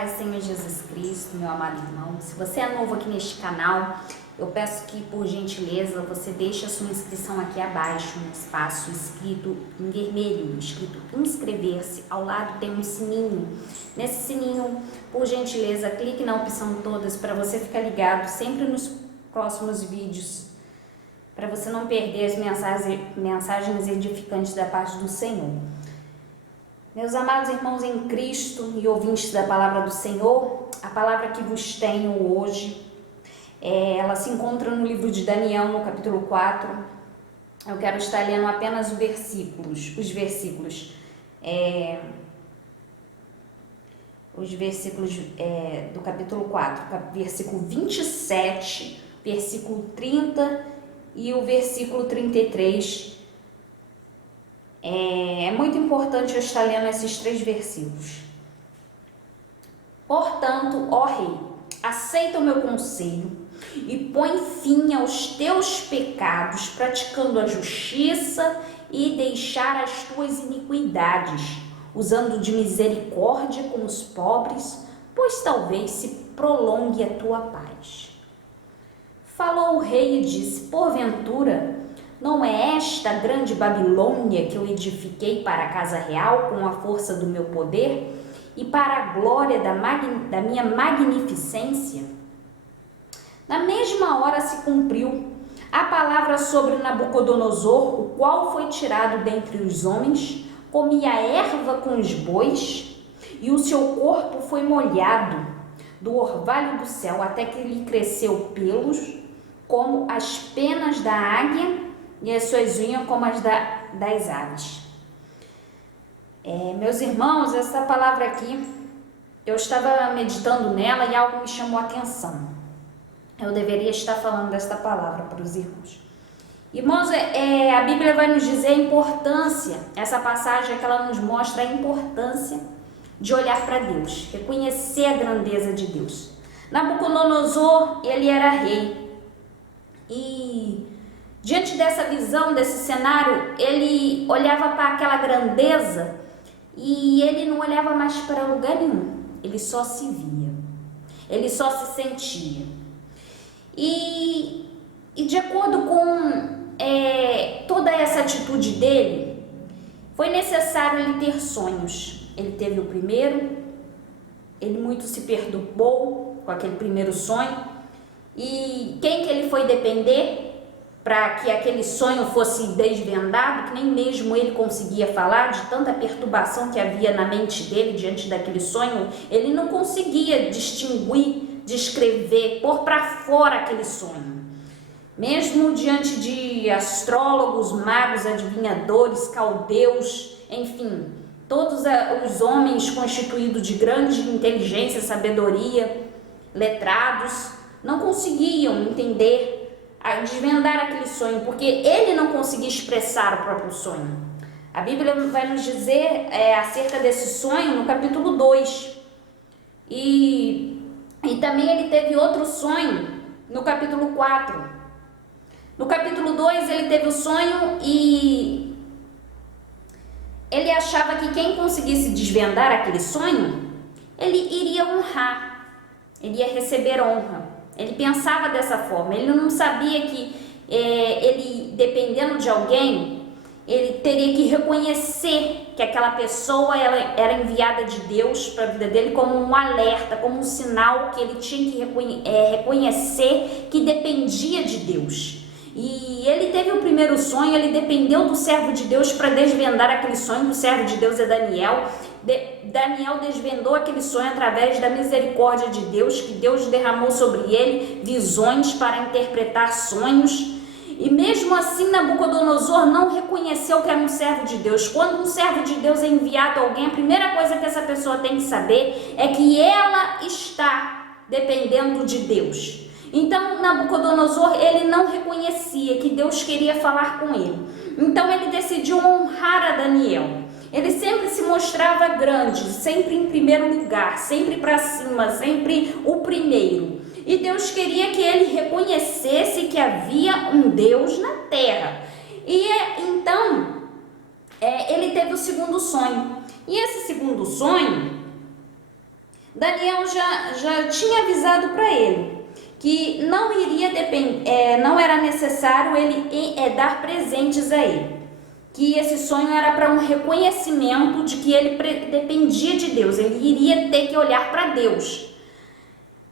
paz do Senhor Jesus Cristo, meu amado irmão. Se você é novo aqui neste canal, eu peço que, por gentileza, você deixe a sua inscrição aqui abaixo, no espaço escrito em vermelho, escrito inscrever-se. Ao lado tem um sininho. Nesse sininho, por gentileza, clique na opção todas para você ficar ligado sempre nos próximos vídeos, para você não perder as mensagens edificantes da parte do Senhor. Meus amados irmãos em Cristo e ouvintes da palavra do Senhor, a palavra que vos tenho hoje, ela se encontra no livro de Daniel, no capítulo 4. Eu quero estar lendo apenas os versículos do capítulo 4, versículo 27, versículo 30 e o versículo 33. É muito importante eu estar lendo esses 3 versículos. Portanto, ó rei, aceita o meu conselho e põe fim aos teus pecados, praticando a justiça e deixar as tuas iniquidades, usando de misericórdia com os pobres, pois talvez se prolongue a tua paz. Falou o rei e disse: porventura, não é esta grande Babilônia que eu edifiquei para a casa real com a força do meu poder e para a glória da minha magnificência? Na mesma hora se cumpriu a palavra sobre Nabucodonosor, o qual foi tirado dentre os homens, comia erva com os bois, e o seu corpo foi molhado do orvalho do céu, até que lhe cresceu pelos, como as penas da águia, e as suas unhas como as das aves. Meus irmãos, essa palavra aqui, eu estava meditando nela e algo me chamou a atenção. Eu deveria estar falando desta palavra para os irmãos. Irmãos, a Bíblia vai nos dizer a importância, essa passagem é que ela nos mostra a importância de olhar para Deus, reconhecer a grandeza de Deus. Nabucodonosor, ele era rei, e diante dessa visão, desse cenário, ele olhava para aquela grandeza e ele não olhava mais para lugar nenhum. Ele só se via, ele só se sentia. E de acordo com toda essa atitude dele, foi necessário ele ter sonhos. Ele teve o primeiro, ele muito se perturbou com aquele primeiro sonho. E quem que ele foi depender para que aquele sonho fosse desvendado, que nem mesmo ele conseguia falar, de tanta perturbação que havia na mente dele diante daquele sonho? Ele não conseguia distinguir, descrever, pôr para fora aquele sonho. Mesmo diante de astrólogos, magos, adivinhadores, caldeus, enfim, todos os homens constituídos de grande inteligência, sabedoria, letrados, não conseguiam entender, a desvendar aquele sonho, porque ele não conseguia expressar o próprio sonho. A Bíblia vai nos dizer acerca desse sonho no capítulo 2. E também ele teve outro sonho no capítulo 4. No capítulo 2 ele teve o sonho e ele achava que quem conseguisse desvendar aquele sonho, ele iria honrar, ele ia receber honra. Ele pensava dessa forma, ele não sabia que ele, dependendo de alguém, ele teria que reconhecer que aquela pessoa ela era enviada de Deus para a vida dele como um alerta, como um sinal que ele tinha que reconhecer que dependia de Deus. E ele teve o primeiro sonho, ele dependeu do servo de Deus para desvendar aquele sonho. O servo de Deus é Daniel. Daniel desvendou aquele sonho através da misericórdia de Deus, que Deus derramou sobre ele visões para interpretar sonhos. E mesmo assim Nabucodonosor não reconheceu que era um servo de Deus. Quando um servo de Deus é enviado a alguém, a primeira coisa que essa pessoa tem que saber é que ela está dependendo de Deus. Então Nabucodonosor, ele não reconhecia que Deus queria falar com ele. Então ele decidiu honrar a Daniel. Ele sempre se mostrava grande, sempre em primeiro lugar, sempre para cima, sempre o primeiro. E Deus queria que ele reconhecesse que havia um Deus na terra. E então ele teve o segundo sonho. E esse segundo sonho Daniel já tinha avisado para ele que não era necessário ele dar presentes a ele, que esse sonho era para um reconhecimento de que ele dependia de Deus, ele iria ter que olhar para Deus.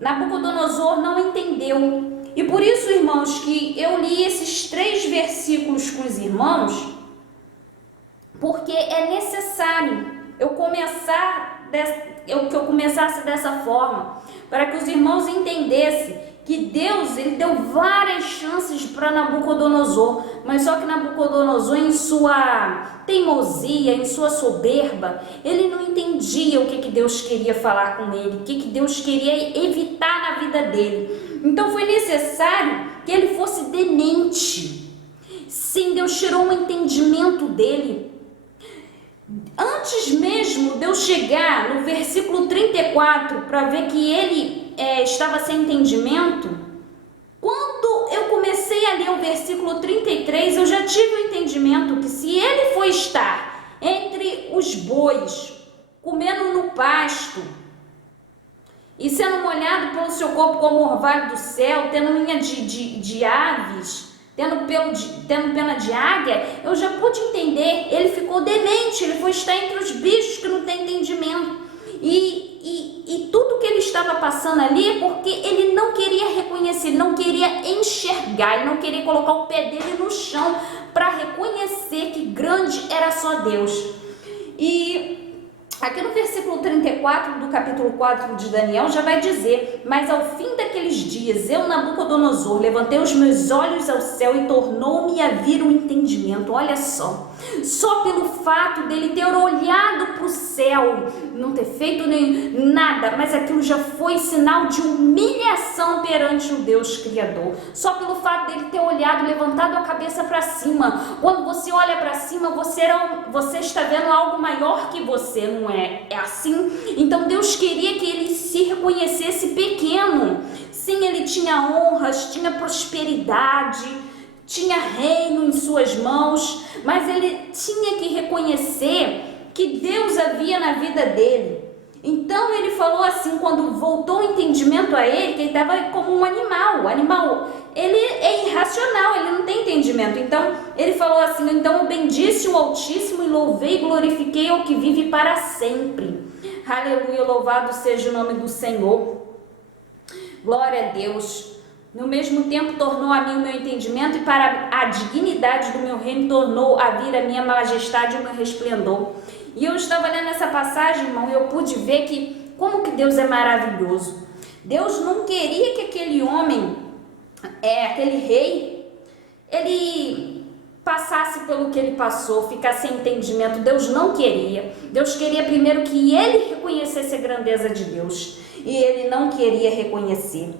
Nabucodonosor não entendeu, e por isso, irmãos, que eu li esses 3 versículos com os irmãos, porque é necessário eu que eu começasse dessa forma, para que os irmãos entendessem que Deus, ele deu várias chances para Nabucodonosor, mas só que Nabucodonosor, em sua teimosia, em sua soberba, ele não entendia o que Deus queria falar com ele, o que Deus queria evitar na vida dele. Então foi necessário que ele fosse demente. Sim, Deus tirou o entendimento dele. Antes mesmo de eu chegar no versículo 34 para ver que ele estava sem entendimento, quando eu comecei a ler o versículo 33, eu já tive o entendimento que se ele for estar entre os bois, comendo no pasto e sendo molhado pelo seu corpo como o orvalho do céu, tendo unha de aves, tendo pena de águia, eu já pude entender. Ele ficou demente, ele foi estar entre os bichos que não tem entendimento. E tudo que ele estava passando ali é porque ele não queria reconhecer, ele não queria enxergar, ele não queria colocar o pé dele no chão para reconhecer que grande era só Deus. E aqui no versículo 34 do capítulo 4 de Daniel já vai dizer: mas ao fim daqueles dias, eu, Nabucodonosor, levantei os meus olhos ao céu e tornou-me a vir o entendimento. Olha só pelo fato dele ter olhado para o céu, não ter feito nem nada, mas aquilo já foi sinal de humilhação perante o Deus Criador. Só pelo fato dele ter olhado, levantado a cabeça para cima. Quando você olha para cima, você está vendo algo maior que você, não é? É assim? Então Deus queria que ele se reconhecesse pequeno. Sim, ele tinha honras, tinha prosperidade, tinha reino em suas mãos, mas ele tinha que reconhecer que Deus havia na vida dele. Então ele falou assim, quando voltou o entendimento a ele, que ele estava como um animal. O animal, ele é irracional, ele não tem entendimento. Então ele falou assim: então eu bendisse o Altíssimo e louvei e glorifiquei ao que vive para sempre. Aleluia, louvado seja o nome do Senhor. Glória a Deus. No mesmo tempo tornou a mim o meu entendimento, e para a dignidade do meu reino tornou a vir a minha majestade e o meu resplendor. E eu estava lendo essa passagem, irmão, e eu pude ver que como que Deus é maravilhoso. Deus não queria que aquele homem, aquele rei, ele passasse pelo que ele passou, ficasse sem entendimento. Deus não queria. Deus queria primeiro que ele reconhecesse a grandeza de Deus, e ele não queria reconhecer.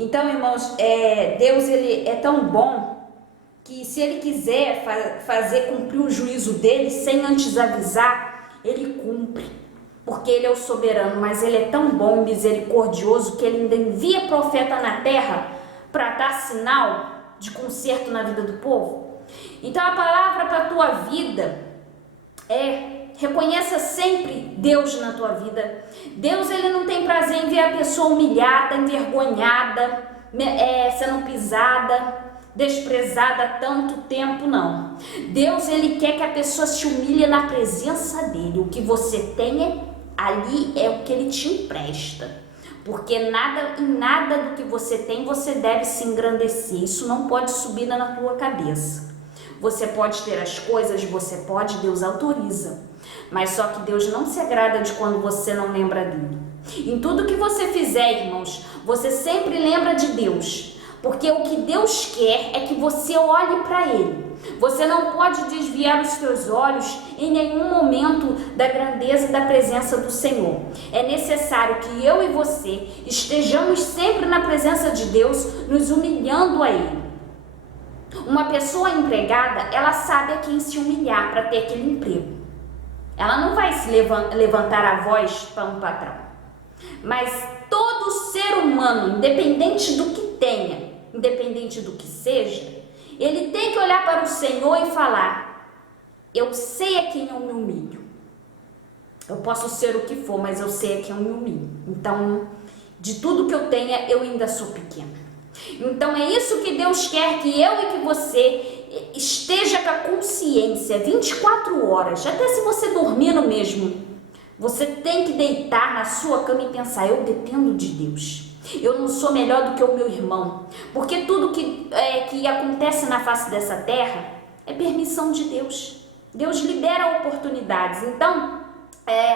Então, irmãos, Deus, ele é tão bom que se ele quiser fazer cumprir o juízo dele sem antes avisar, ele cumpre, porque ele é o soberano. Mas ele é tão bom e misericordioso que ele ainda envia profeta na terra para dar sinal de conserto na vida do povo. Então a palavra para a tua vida reconheça sempre Deus na tua vida. Deus, ele não tem prazer em ver a pessoa humilhada, envergonhada, sendo pisada, desprezada há tanto tempo, não. Deus, ele quer que a pessoa se humilhe na presença dele. O que você tem ali é o que ele te empresta, porque em nada do que você tem você deve se engrandecer. Isso não pode subir na tua cabeça. Você pode ter as coisas, você pode, Deus autoriza, mas só que Deus não se agrada de quando você não lembra dele. Em tudo que você fizer, irmãos, você sempre lembra de Deus, porque o que Deus quer é que você olhe para ele. Você não pode desviar os seus olhos em nenhum momento da grandeza e da presença do Senhor. É necessário que eu e você estejamos sempre na presença de Deus, nos humilhando a ele. Uma pessoa empregada, ela sabe a quem se humilhar para ter aquele emprego. Ela não vai se levantar a voz para um patrão. Mas todo ser humano, independente do que tenha, independente do que seja, ele tem que olhar para o Senhor e falar: eu sei a quem eu me humilho. Eu posso ser o que for, mas eu sei a quem eu me humilho. Então, de tudo que eu tenha, eu ainda sou pequena. Então, é isso que Deus quer, que eu e que você esteja com a consciência 24 horas, até se você dormir no mesmo. Você tem que deitar na sua cama e pensar, eu dependo de Deus. Eu não sou melhor do que o meu irmão. Porque tudo que acontece na face dessa terra é permissão de Deus. Deus libera oportunidades. Então,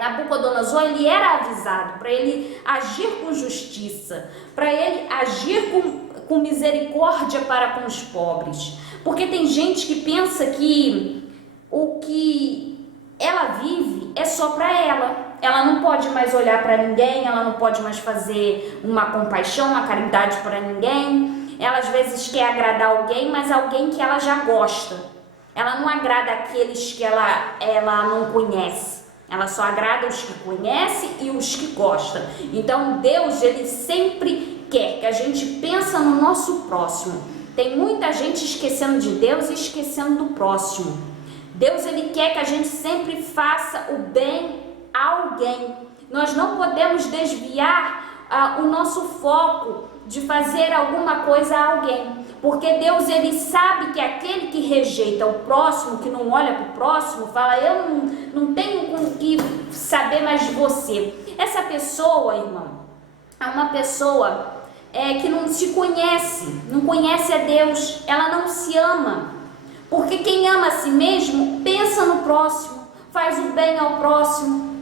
Nabucodonosor, ele era avisado para ele agir com justiça, para ele agir com misericórdia para com os pobres. Porque tem gente que pensa que o que ela vive é só para ela. Ela não pode mais olhar para ninguém, ela não pode mais fazer uma compaixão, uma caridade para ninguém. Ela às vezes quer agradar alguém, mas alguém que ela já gosta. Ela não agrada aqueles que ela não conhece. Ela só agrada os que conhece e os que gosta. Então Deus, ele sempre quer que a gente pense no nosso próximo. Tem muita gente esquecendo de Deus e esquecendo do próximo. Deus, ele quer que a gente sempre faça o bem a alguém. Nós não podemos desviar o nosso foco de fazer alguma coisa a alguém. Porque Deus, ele sabe que aquele que rejeita o próximo, que não olha para o próximo, fala, eu não tenho com que saber mais de você. Essa pessoa, irmão, é uma pessoa que não se conhece, não conhece a Deus, ela não se ama. Porque quem ama a si mesmo, pensa no próximo, faz o bem ao próximo.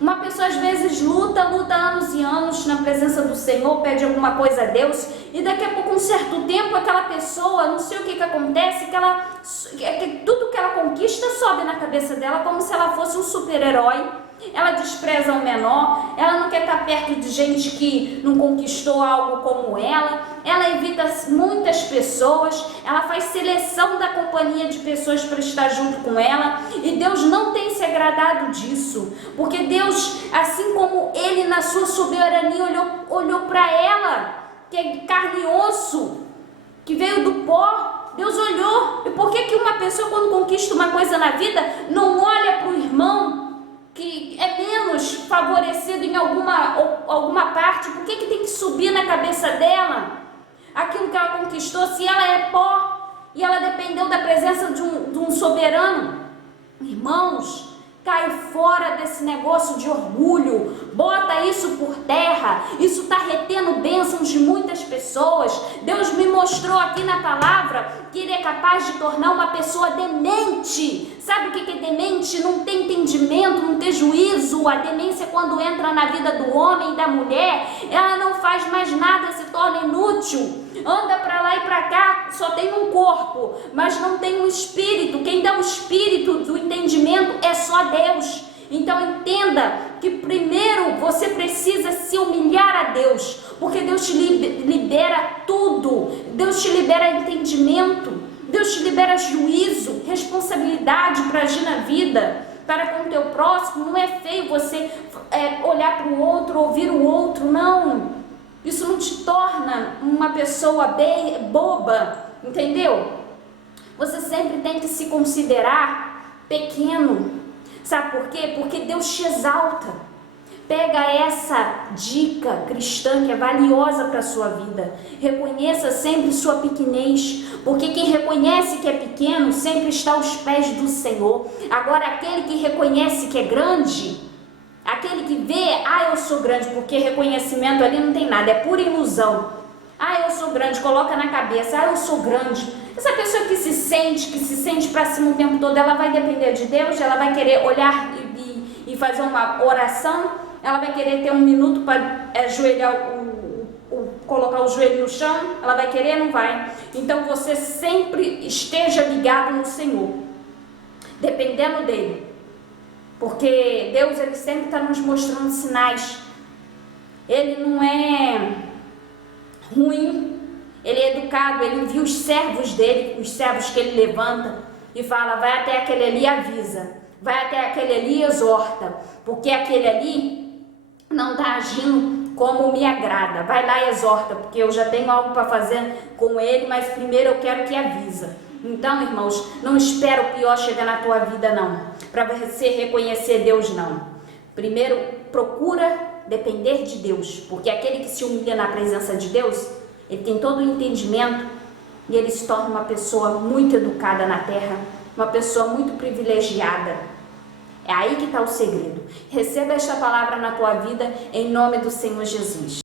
Uma pessoa às vezes luta anos e anos na presença do Senhor, pede alguma coisa a Deus, e daqui a pouco, um certo tempo, aquela pessoa, não sei o que acontece, que tudo que ela conquista sobe na cabeça dela como se ela fosse um super-herói. Ela despreza o menor, ela não quer estar perto de gente que não conquistou algo como ela evita muitas pessoas, ela faz seleção da companhia de pessoas para estar junto com ela, e Deus não tem se agradado disso, porque Deus, assim como Ele na sua soberania olhou para ela, que é carne e osso, que veio do pó, Deus olhou. E por que uma pessoa, quando conquista uma coisa na vida, não olha para o irmão que é menos favorecido em alguma parte? Por que tem que subir na cabeça dela aquilo que ela conquistou, se ela é pó e ela dependeu da presença de um soberano? Irmãos, cai fora desse negócio de orgulho, bota isso por terra, isso está retendo bênçãos de muitas pessoas. Deus me mostrou aqui na palavra que Ele é capaz de tornar uma pessoa demente. Sabe o que é demente? Não tem entendimento, não tem juízo. A demência, quando entra na vida do homem e da mulher, ela não faz mais nada, se torna inútil. Anda para lá e para cá, só tem um corpo, mas não tem um espírito. Quem dá o espírito do entendimento é só Deus. Então entenda que primeiro você precisa se humilhar a Deus, porque Deus te libera tudo. Deus te libera entendimento, Deus te libera juízo, responsabilidade para agir na vida, para com o teu próximo. Não é feio você olhar para o outro, ouvir o outro, não. Isso não te torna uma pessoa boba, entendeu? Você sempre tem que se considerar pequeno. Sabe por quê? Porque Deus te exalta. Pega essa dica cristã que é valiosa para a sua vida. Reconheça sempre sua pequenez, porque quem reconhece que é pequeno sempre está aos pés do Senhor. Agora, aquele que reconhece que é grande, aquele que vê, eu sou grande, porque reconhecimento ali não tem nada, é pura ilusão. Eu sou grande, coloca na cabeça, eu sou grande. Essa pessoa que se sente para cima o tempo todo, ela vai depender de Deus, ela vai querer olhar e fazer uma oração, ela vai querer ter um minuto para colocar o joelho no chão, ela vai querer, não vai. Então você sempre esteja ligado no Senhor, dependendo dele. Porque Deus, ele sempre está nos mostrando sinais. Ele não é ruim, ele é educado, ele envia os servos dele, os servos que ele levanta e fala, vai até aquele ali e avisa, vai até aquele ali e exorta, porque aquele ali não está agindo como me agrada, vai lá e exorta, porque eu já tenho algo para fazer com ele, mas primeiro eu quero que avisa. Então, irmãos, não espera o pior chegar na tua vida, não, para você reconhecer Deus, não. Primeiro, procura depender de Deus, porque aquele que se humilha na presença de Deus, ele tem todo o entendimento e ele se torna uma pessoa muito educada na terra, uma pessoa muito privilegiada. É aí que está o segredo. Receba esta palavra na tua vida, em nome do Senhor Jesus.